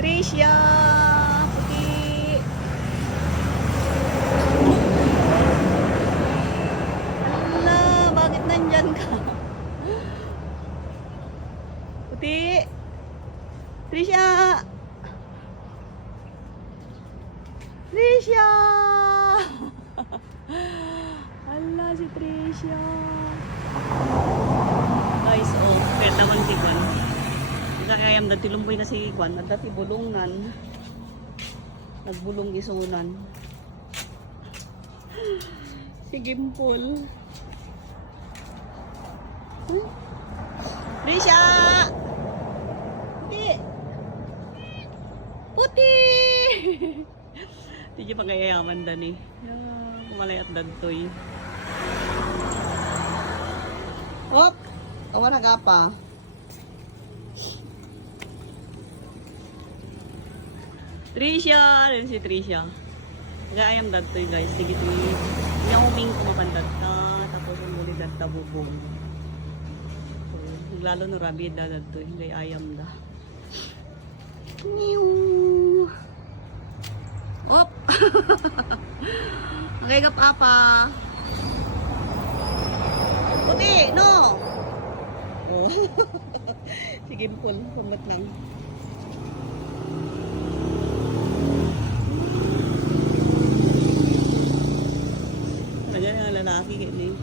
Tricia! Puti! Ala, bakit nandyan ka? Puti! Tricia! Tricia! Ala, si Tricia! Guys, oh, kaya naman si Kwan. Kaya dati lumboy na si Kwan, at dati bulungan. Nagbulong isunan. Si Gimpol. Risha! Puti! Puti! Hindi pa kayayaman dan eh. Kumalay at dantoy. Hop! Kawan na pa. Tricia! Rin si Tricia. Nag-ayam dantoy guys. Sige ito eh. Hindi ako huming kumapandag ka. Tapos ang muli danta bubong. So, lalo no rabi da dantoy. Hindi ayam da. Meow! Hop! Okay ka papa. Puti! No! Oh. Sige po, pumat lang. Ayan nga lalaki kayo eh.